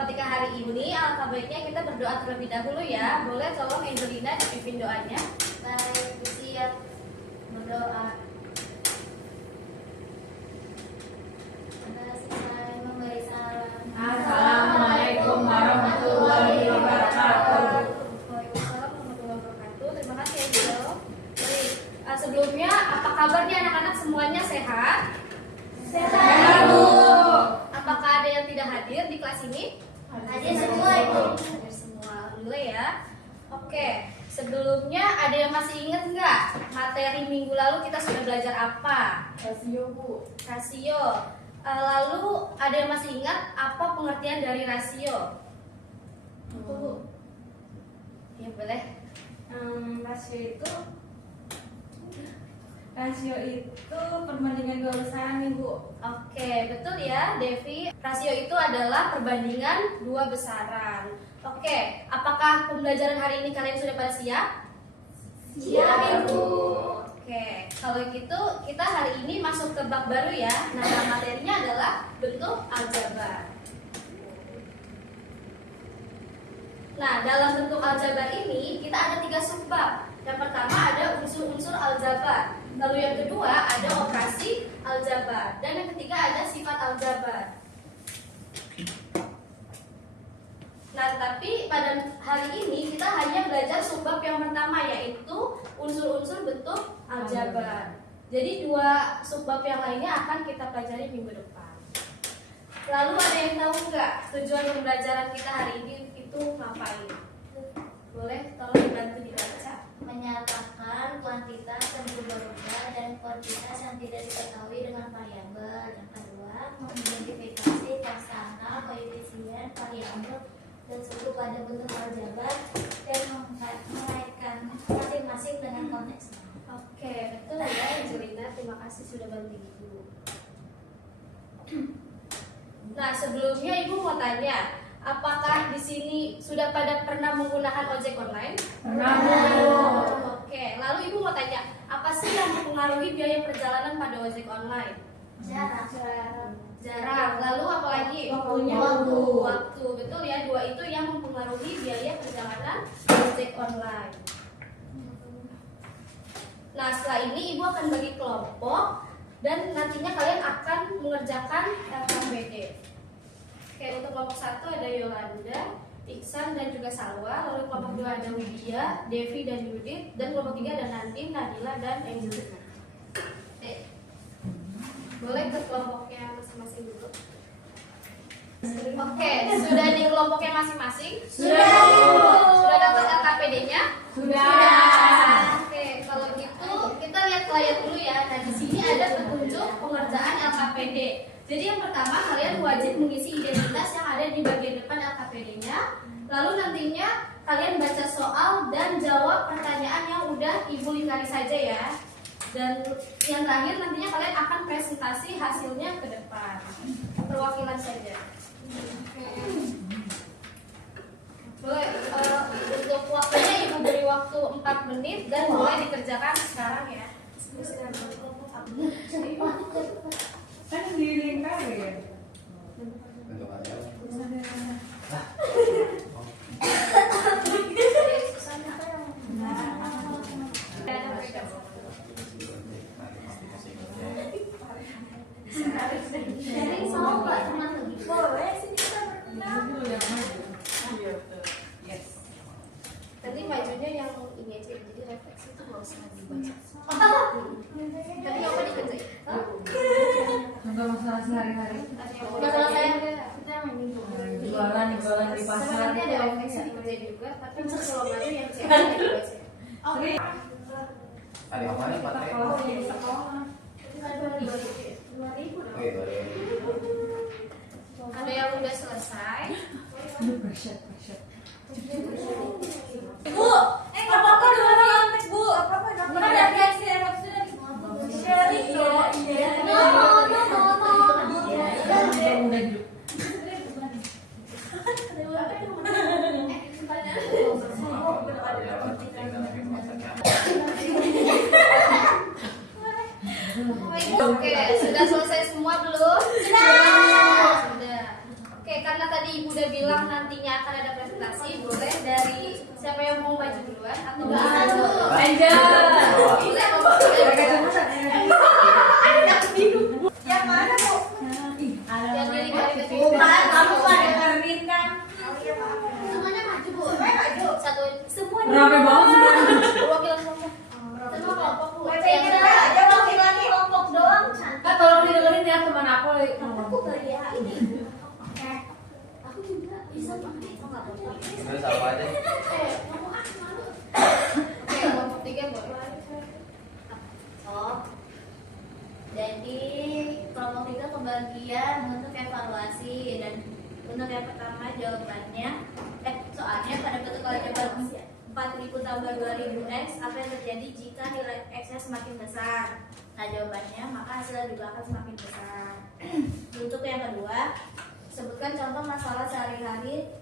matematika hari ini, alangkah baiknya kita berdoa terlebih dahulu ya. Boleh tolong Angelina dipimpin doanya. Baik, siap berdoa. Memberi salam. Assalamualaikum warahmatullahi wabarakatuh. Waalaikumsalam warahmatullahi wabarakatuh. Terima kasih Angel. Baik, sebelumnya apa kabar nih anak-anak semuanya sehat? Sehat, Bu. Apakah ada yang tidak hadir di kelas ini? Hadir semua, Ibu. Hadir semua, alhamdulillah ya. Oke, sebelumnya ada yang masih ingat nggak materi minggu lalu kita sudah belajar apa? Rasio, Bu. Rasio. Lalu ada yang masih ingat apa pengertian dari rasio? Bu. Ya boleh. Rasio itu perbandingan dua besar nih, Bu. Oke, betul ya, Devi. Rasio itu adalah perbandingan dua besaran. Oke, apakah pembelajaran hari ini kalian sudah pada siap? Siap, Ibu. Oke, kalau gitu kita hari ini masuk ke bab baru ya. Nama materinya adalah bentuk aljabar. Nah, dalam bentuk aljabar ini kita ada 3 subbab. Yang pertama ada unsur-unsur aljabar. Lalu yang kedua ada operasi aljabar. Dan yang ketiga ada sifat aljabar. Nah, tapi pada hari ini kita hanya belajar subbab yang pertama, yaitu unsur-unsur bentuk aljabar. Jadi 2 subbab yang lainnya akan kita pelajari minggu depan. Lalu ada yang tahu nggak tujuan pembelajaran kita hari ini itu ngapain? Boleh tolong dibantu dibaca. Menyatakan kuantitas yang berubah-ubah dan kuantitas yang tidak diketahui dengan variabel. Yang kedua, mengidentifikasi konstanta, koefisien, variabel, dan suku pada bentuk aljabar dan mengaitkan masing-masing dengan konteks. Oke, betul ya Angelina. Terima kasih sudah bantu Ibu. Nah, sebelumnya Ibu mau tanya, apakah di sini sudah pada pernah menggunakan ojek online? Pernah, Bu. Oke, lalu Ibu mau tanya, apa sih yang mempengaruhi biaya perjalanan pada ojek online? Jarak. Jarak. Lalu apa lagi? Waktu. Betul ya, 2 itu yang mempengaruhi biaya perjalanan ojek online. Nah, setelah ini Ibu akan bagi kelompok dan nantinya kalian akan mengerjakan LKPD. Oke, untuk kelompok 1 ada Yolanda, Iksan dan juga Salwa. Lalu kelompok 2 ada Widya, Devi dan Yudit. Dan kelompok 3 ada Nanti, Nadila dan Angelina. Boleh ke kelompoknya masing-masing dulu. Oke, sudah di kelompoknya masing-masing? Sudah dapat LKPD-nya? Sudah. Oke, kalau gitu kita lihat layar dulu ya. Nah, di sini ada petunjuk pengerjaan LKPD. Jadi yang pertama kalian wajib mengisi identitas yang ada di bagian depan LKPD-nya. Lalu nantinya kalian baca soal dan jawab pertanyaan yang udah Ibu lingkari saja ya. Dan yang terakhir nantinya kalian akan presentasi hasilnya ke depan. Perwakilan saja. Boleh, untuk waktunya Ibu beri waktu 4 menit dan mulai dikerjakan sekarang ya. Kan dilingkari ya? Jadi mau nggak teman lagi? Boleh sih kita berenang. Yes. Nanti majunya yang ini aja, jadi refleksi itu nggak usah dibaca. Tapi nggak apa dikerjain. Contoh masalah sehari-hari. Masalah saya kita mainin Jualan di pasar. Nanti ada refleksi dikerjain juga, tapi untuk kalau maju yang saya dibaca. Oke. Ada yang mana baterai? Sekolah jadi sekolah. Ada yang udah selesai. Pressure. Bu, apa-apa dulu lantai, Bu. Apa-apa dong. Ada reaksi sharing dong. No. Udah duduk. Oke, sudah selesai semua belum? Sudah. Oke, karena tadi tadi Ibu udah bilang nantinya akan ada presentasi, boleh dari siapa yang mau maju duluan atau Maju. Angel. Boleh kelompok tiga duluan. Yang mana Bu? Yang dari garis Bukan, kamu pada ngerin kan? semuanya maju Bu. Maju. Satu semua Rame banget sih. perwakilan kelompok. Semua kelompok Bu. Yang aja laki-laki kelompok doang. Kak tolong didengerin ya teman aku. Aku bagian ini. Aku juga bisa pakai. Oh nggak apa-apa. Terus apa aja? Ngomong ah malu. Oke, kelompok tiga boleh. Oh. Jadi kelompok tiga kebagian untuk evaluasi dan untuk yang pertama jawabannya soalnya pada bentuk aljabar 4000 tambah 2000x apa yang terjadi jika nilai x-nya semakin besar? Nah jawabannya maka hasilnya juga akan semakin besar. Untuk yang kedua, sebutkan contoh masalah sehari-hari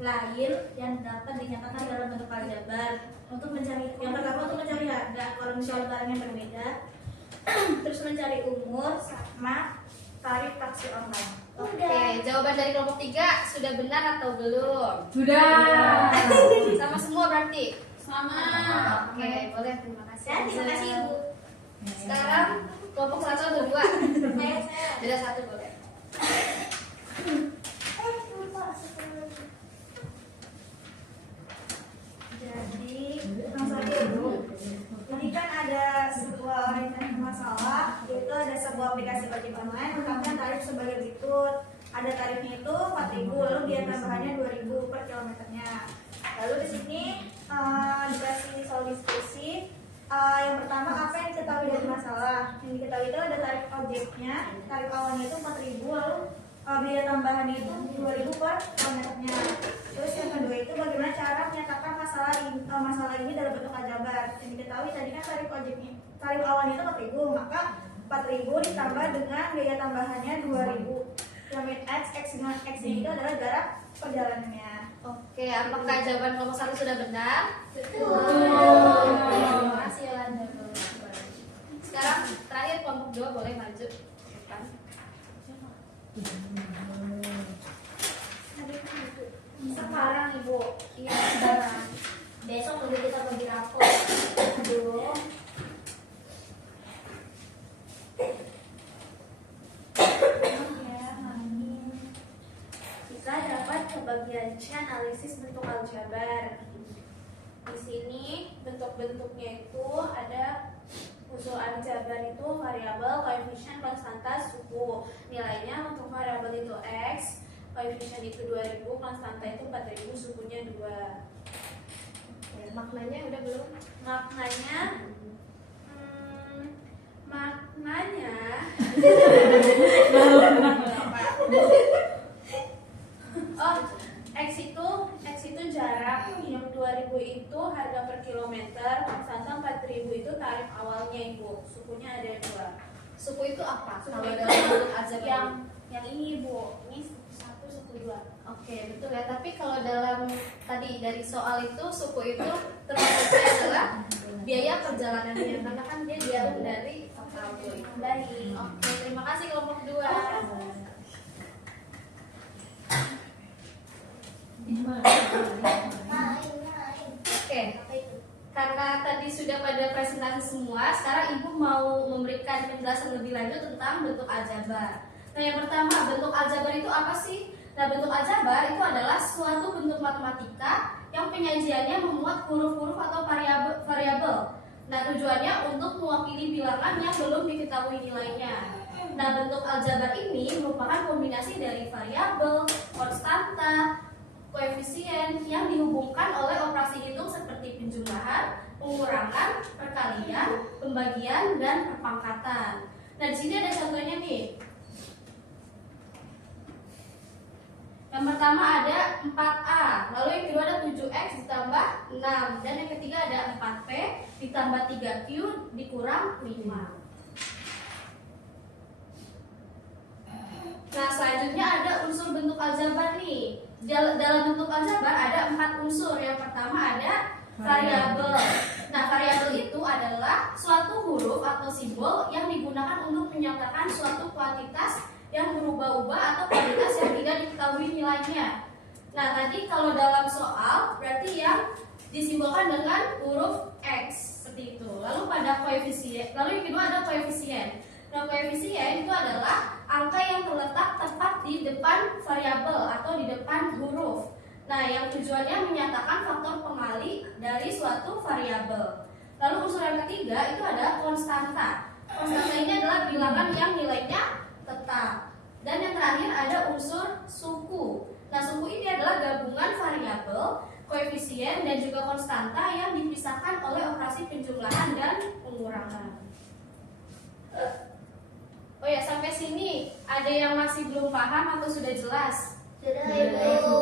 lain yang dapat dinyatakan dalam bentuk aljabar. Untuk mencari yang pertama untuk mencari harga kalau misalnya barang yang berbeda, terus mencari umur sama tarif taksi online. Oke, jawaban dari kelompok tiga sudah benar atau belum? Sudah. Sama semua berarti? Sama. Oke, boleh. Terima kasih. Ya, terima kasih Ibu. Sekarang kelompok satu atau dua? Saya Beda satu boleh. Jadi, langsung aja dulu. Ini kan ada sebuah orientasi masalah, yaitu ada sebuah aplikasi ojek online, menetapkan tarif sebagai berikut. Ada tarifnya itu 4.000, lalu biaya tambahannya 2.000 per kilometernya. Lalu di sini dikasih soal diskusi. Yang pertama, apa yang diketahui dari masalah? Yang diketahui itu ada tarif ojeknya, tarif awalnya itu 4.000, lalu biaya tambahannya itu 2.000 per kilometernya. Terus yang kedua itu bagaimana cara menyatakan masalah ini dalam bentuk aljabar. Yang diketahui tadi kan tarif awalnya itu 4.000, maka 4.000 ditambah dengan biaya tambahannya 2.000. Limit x dengan x itu adalah jarak perjalanannya. Oke, apakah jawaban kelompok satu sudah benar? Terima kasih Yolanda. Sekarang terakhir kelompok dua boleh maju ke depan. Sekarang Ibu. Iya, sekarang. Besok lebih kita bagi rapor. Aduh. Kita dapat kebagian C analisis bentuk aljabar. Di sini bentuk-bentuknya itu ada usul aljabar itu variabel, koefisien, konstanta, suku. Nilainya untuk variabel itu x, koefisien itu 2000, konstanta itu 4000, sukunya 2. Oke, maknanya udah belum? Maknanya oh x itu jarak, yang 2000 itu harga per kilometer, konstanta 4000 itu tarif awalnya Ibu, sukunya ada 2. Suku itu apa? Suku Kalau itu dalam bentuk aljabar yang ini Bu, ini suku 1, suku 2. Oke, betul ya. Tapi kalau dalam tadi dari soal itu suku itu termasuknya adalah biaya perjalanannya, karena kan dia jauh dari total itu. Baik. Oke, terima kasih kelompok dua. Oke, karena tadi sudah pada presentasi semua, sekarang Ibu mau memberikan penjelasan lebih lanjut tentang bentuk aljabar. Nah, yang pertama, bentuk aljabar itu apa sih? Nah, bentuk aljabar itu adalah suatu bentuk matematika yang penyajiannya memuat huruf-huruf atau variabel. Nah, tujuannya untuk mewakili bilangan yang belum diketahui nilainya. Nah, bentuk aljabar ini merupakan kombinasi dari variabel, konstanta, koefisien yang dihubungkan oleh operasi hitung seperti penjumlahan, pengurangan, perkalian, pembagian, dan perpangkatan. Nah, di sini ada contohnya nih. Yang pertama ada 4A, lalu yang kedua ada 7X ditambah 6, dan yang ketiga ada 4P ditambah 3Q dikurang 5. Nah, selanjutnya ada unsur bentuk aljabar nih. Dalam bentuk aljabar ada 4 unsur. Yang pertama ada variabel. Nah, variabel itu adalah suatu huruf atau simbol yang digunakan untuk menyatakan suatu kuantitas yang berubah-ubah atau kuantitas yang tidak diketahui nilainya. Nah, tadi kalau dalam soal berarti yang disimbolkan dengan huruf X seperti itu. Lalu pada koefisien, lalu yang kedua ada koefisien. Nah, koefisien itu adalah angka yang terletak tepat di depan variabel atau di depan huruf. Nah, yang tujuannya menyatakan faktor pengali dari suatu variabel. Lalu unsur yang ketiga itu ada konstanta. Konstanta ini adalah bilangan yang nilainya tetap. Dan yang terakhir ada unsur suku. Nah, suku ini adalah gabungan variabel, koefisien, dan juga konstanta yang dipisahkan oleh operasi penjumlahan dan pengurangan. Oh ya, sampai sini ada yang masih belum paham atau sudah jelas? Sudah Ibu.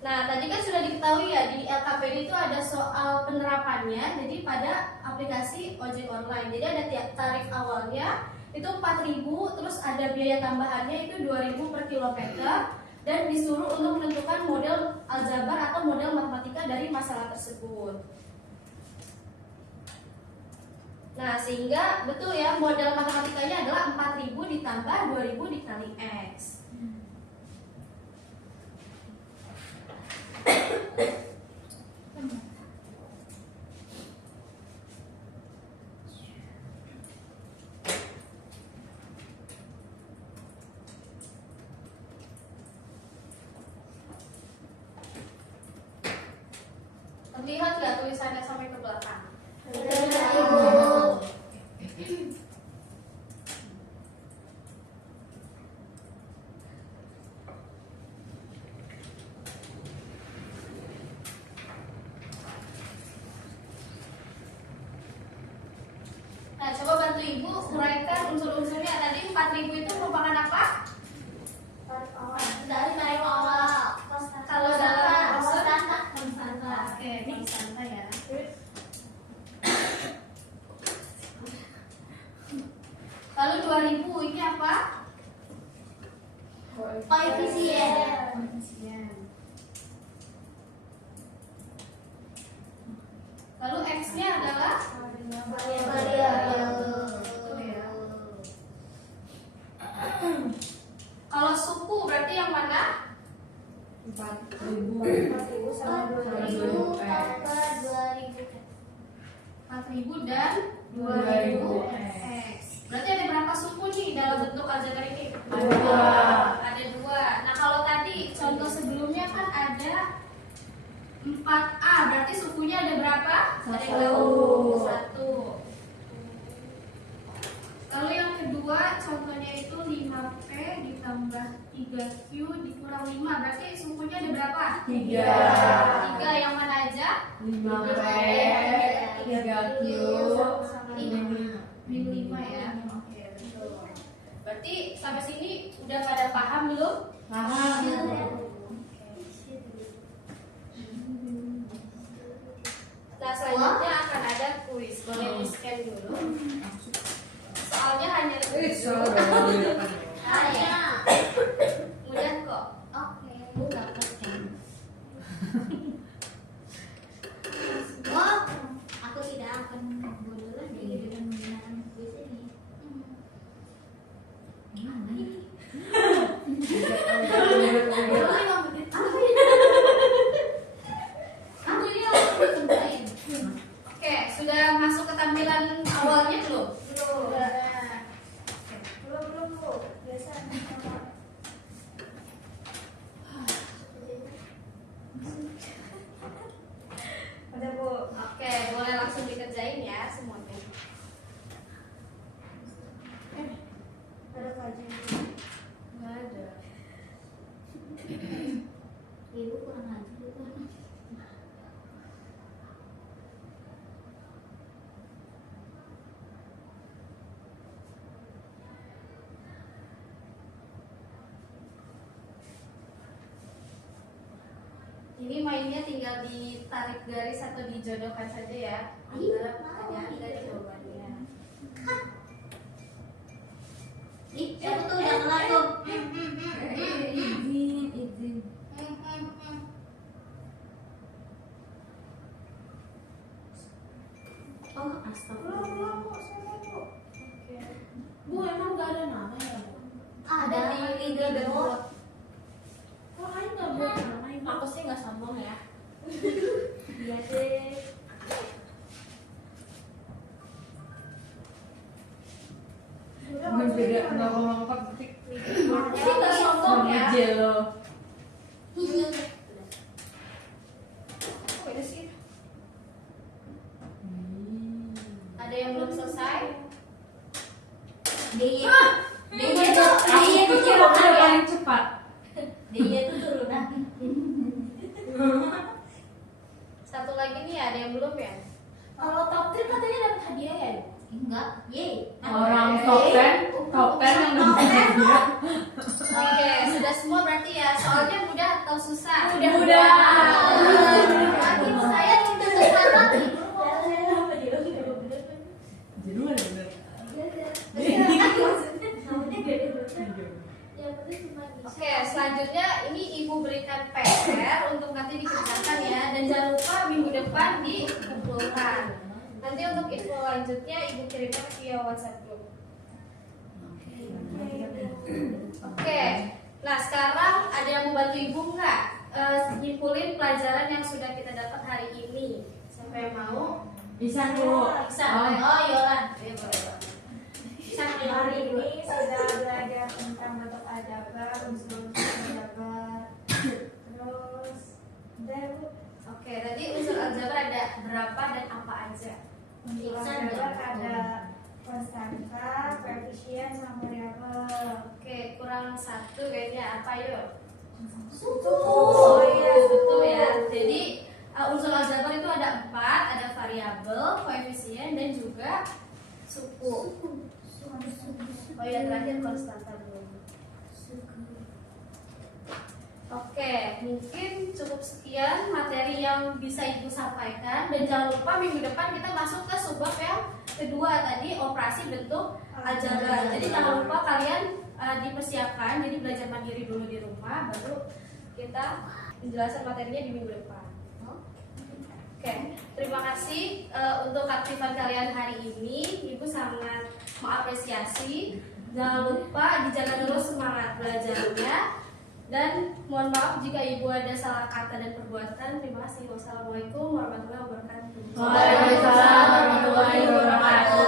Nah, tadi kan sudah diketahui ya, di LKPD itu ada soal penerapannya. Jadi pada aplikasi ojek online, jadi ada tarif awalnya itu 4.000, terus ada biaya tambahannya itu 2.000 per kilometer, dan disuruh untuk menentukan model aljabar atau model matematika dari masalah tersebut. Nah, sehingga betul ya, model matematikanya adalah 4.000 ditambah 2.000 dikali X. Terlihat nggak tulisannya sampai ke belakang? Sudah Ibu. Nah, coba bantu Ibu uraikan unsur-unsurnya. Tadi 4.000 itu merupakan apa? Dari tarif awal. Kalau dalam unsur konstanta. Oke, konstanta ya. Lalu 2.000 ini apa? Koefisien. Koefisien. Lalu X-nya adalah Variabel. Betul ya. Kalau suku berarti yang mana? 4.000 sama 4.000 2.000. tambah 2.000. 4.000 dan 2.000 X. Berarti ada berapa suku nih dalam bentuk aljabar ini? Ada dua. Nah, kalau tadi contoh sebelumnya kan ada 4A, berarti sukunya ada berapa? Ada yang tahu? 1. Lalu yang kedua contohnya itu 5P ditambah 3Q dikurang 5, berarti sukunya ada berapa? 3. 3, yang mana aja? 5P, 3Q, Min 5 ya. Oke, betul. Berarti sampai sini udah pada paham belum? Nah, selanjutnya akan ada kuis. Boleh di-scan dulu. Soalnya hanya Hanya. mudah kok. Oke. Oh, aku tidak akan bodoh lagi dengan menggunakan kuis ini. Gimana ini? Aku ini langsung dikerjain. Oke, sudah masuk ke tampilan awalnya belum? Belum Bu. Biasa. Ada Bu. Oke, boleh langsung dikerjain ya semuanya. Ada kajian. Nggak ada. Ibu kurang ajar itu. Ini mainnya tinggal ditarik garis atau dijodohkan saja ya antara pertanyaan dan jawabannya. Ih, aku tuh udah kelar tuh. Oh, astagfirullah. meninggal dan buat. Oh, Aing nggak buat nama Aing. Aku sih nggak sombong ya. Iya deh. Berbeda nggak lompat detik. Ini nggak sombong ya. Jelo. Beda sih. Ada yang belum selesai? Dia Aku pikir aku udah paling cepat. dia tuh turunan. Satu lagi nih, ada yang belum ya? Kalau top 3 katanya dapat hadiah ya. Enggak, ye. Orang top 10 yang lebih hadiah. Oke, sudah semua berarti ya. Soalnya mudah atau susah? Mudah. Lagi saya tidak kesana. Jadi mana bener? Oke, selanjutnya ini ibu berikan PR untuk nanti dikerjakan ya. Dan jangan lupa minggu depan dikumpulkan. Nanti untuk info lanjutnya ibu kirimkan via WhatsApp group. Oke, nah sekarang ada yang mau bantu ibu nggak? Nyimpulin pelajaran yang sudah kita dapat hari ini. Siapa yang mau? Bisa dulu. Oh, Yolan. Hari ini sudah belajar tentang bentuk aljabar, unsur-unsur aljabar. Terus udah ya, Bu. Oke, tadi unsur aljabar ada berapa dan apa aja? Unsur aljabar ada konstanta, koefisien, sama variabel. Oke, kurang satu kayaknya apa yuk? Suku. Oh iya, betul ya. Jadi unsur aljabar itu ada 4, ada variabel, koefisien dan juga suku. Oh ya, terakhir konstanta belum. Oke, mungkin cukup sekian materi yang bisa ibu sampaikan dan jangan lupa minggu depan kita masuk ke subbab yang kedua tadi, operasi bentuk aljabar. Jadi jangan lupa kalian dipersiapkan, jadi belajar mandiri dulu di rumah, baru kita menjelaskan materinya di minggu depan. Oke, terima kasih untuk aktifan kalian hari ini. Ibu sangat mengapresiasi. Jangan lupa dijaga terus semangat belajarnya. Dan mohon maaf jika ibu ada salah kata dan perbuatan. Terima kasih. Wassalamualaikum warahmatullahi wabarakatuh. Waalaikumsalam warahmatullahi wabarakatuh.